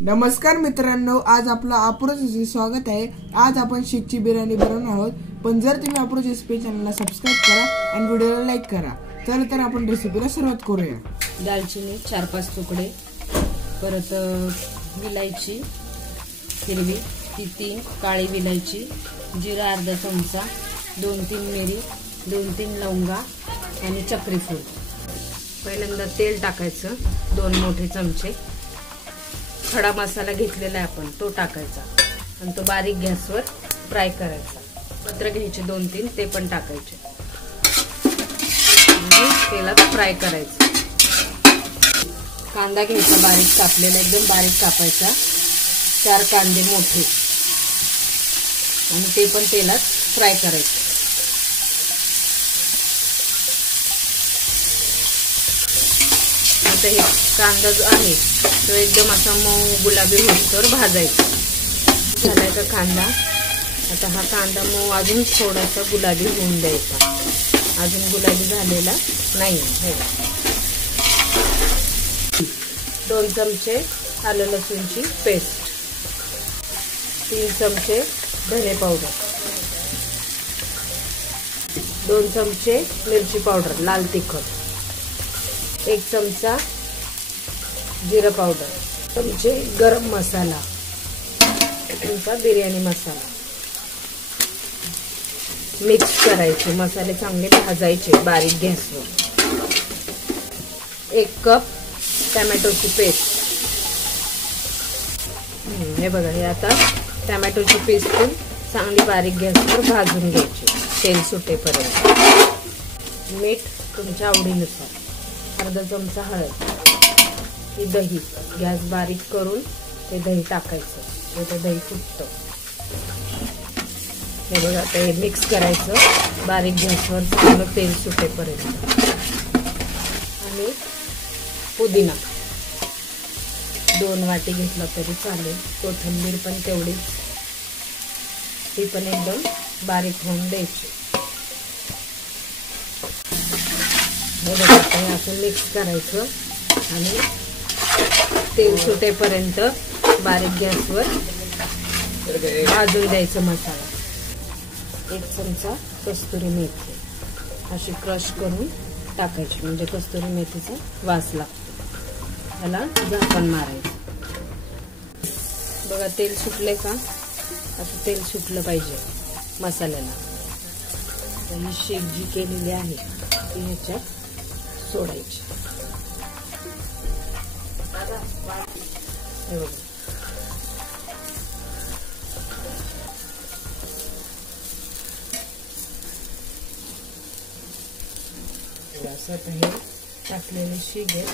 नमस्कार मित्रांनो, आज आपलं अप्रोच स्वागत आहे। आज आपण शीखची बिर्याणी बनवणार आहोत। पण जर तुम्ही अप्रोच रेसिपी चॅनलला सबस्क्राइब करा आणि व्हिडिओला लाईक करा। तर आपण रेसिपीला सुरुवात करूया। दालचिनी 4-5 तुकडे, परत विलायची हिरवी ती 3, काळी विलायची, जिरा अर्धा चमचा, 2-3 मिरी, 2-3 लवंगा आणि चक्री फूल। पहिल्यांदा तेल टाकायचं 2 मोठे चमचे। खडा मसाला घेतलेला आहे आपण, तो टाकायचा आणि तो बारीक गॅसवर फ्राय करायचा। पत्र घ्यायचे 2-3, ते पण टाकायचे आणि तेलात फ्राय करायचं। कांदा घ्यायचा बारीक कापलेला, एकदम बारीक कापायचा, 4 कांदे मोठे आणि ते पण तेलात फ्राय करायचे। आता हे कांदा जो आहे तो एकदम असा मऊ गुलाबी होईस्तोवर भाजायचा। झालाय का कांदा? आता हा कांदा मऊ अजून थोडासा गुलाबी होऊन द्यायचा, अजून गुलाबी झालेला नाही आहे। 2 चमचे आलं लसूणची पेस्ट, 3 चमचे धने पावडर, 2 चमचे मिरची पावडर लाल तिखट, 1 चमचा जिरा पावडर, चमचे गरम मसाला, चमचा बिर्याणी मसाला। मिक्स करायचे, मसाले चांगले भाजायचे बारीक गॅसवर। 1 कप टोमॅटोची पेस्ट, हे बघा, हे आता टोमॅटोची पेस्ट पण चांगली बारीक गॅसवर भाजून घ्यायची तेल सुटेपर्यंत। मीठ तुमच्या आवडीनुसार, अर्धा चमचा हळद, ही दही गॅस बारीक करून ते दही टाकायचं, ते दही फुटतं। हे बघा, आता हे मिक्स करायचं बारीक गॅसवर चांगलं तेल सुटेपर्यंत। आणि पुदिना 2 वाटी घेतला तरी चालेल, कोथिंबीर पण तेवढीच, ती पण एकदम बारीक होऊन द्यायची। हे बघा, हे असं मिक्स करायचं आणि तेल सुटेपर्यंत बारीक गॅसवर भाजून द्यायचं मसाला। 1 चमचा कस्तुरी मेथी अशी क्रश करून टाकायची, म्हणजे कस्तुरी मेथीचा वास लागतो। त्याला झाकण मारायचं। बघा, तेल सुटले का? असं तेल सुटलं पाहिजे मसाल्याला। तर ही शीख जी केलेली आहे ती ह्याच्यात सोडायची। हे बघा, असं हे टाकलेली शीख आहे।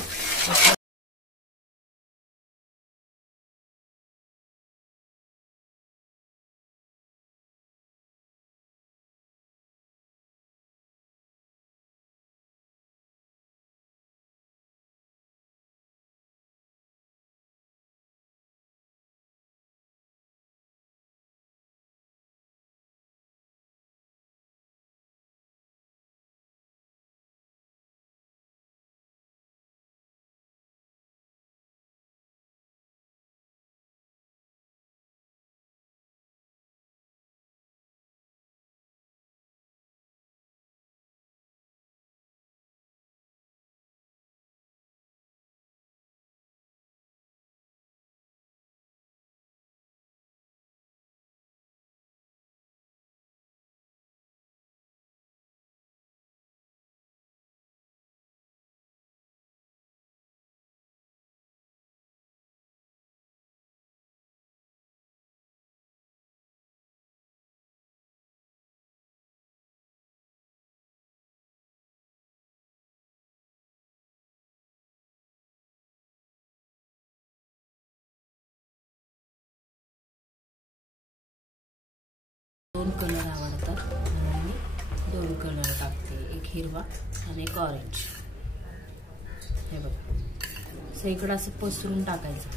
2 कलर आवडतात आणि 2 कलर टाकते, एक हिरवा आणि एक ऑरेंज। हे बघा, सगळीकडे असं पसरून टाकायचं,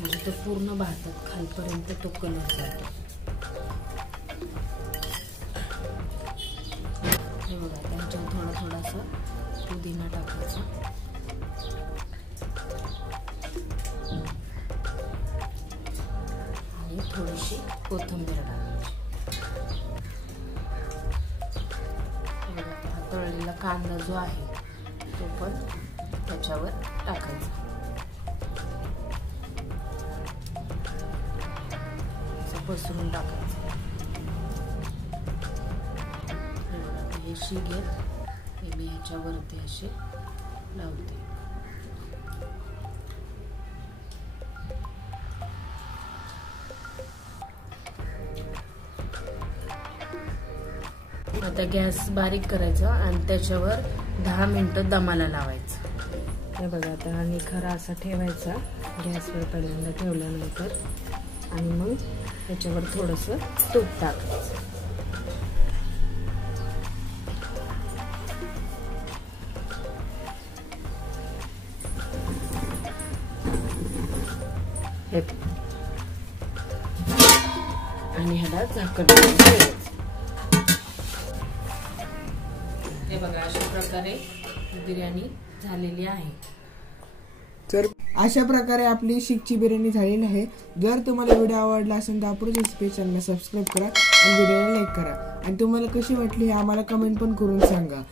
म्हणजे तो पूर्ण भातात खालपर्यंत तो कलर जातो। हे बघा, त्याच्यात थोडासा पुदिना टाकायचा, आणि थोडीशी कोथिंबीर टाकायची. हा तळलेला कांदा जो आहे तो पण त्याच्यावर टाकायचा. पसरून टाकायचं. हे शिगे हे मी ह्याच्यावरती असे लावते. आता गॅस बारीक करायचा आणि त्याच्यावर 10 मिनिटं दमाला लावायचं. हे बघा आता हा निखारा असा ठेवायचा गॅसवर पहिल्यांदा ठेवल्यानंतर आणि मग त्याच्यावर थोडंसं तूप टाकायचं. आणि ह्याला झाकण ठेवायचं. हे बघा अशा प्रकारे बिर्याणी झालेली आहे. तर अशा प्रकारे आपली शीखची बिर्याणी झालेली आहे. जर तुम्हाला व्हिडिओ आवडला असेल तर अप्रोच रेसिपी चॅनलला सबस्क्राईब करा आणि व्हिडिओला लाईक करा आणि तुम्हाला कशी वाटली हे आम्हाला कमेंट पण करून सांगा.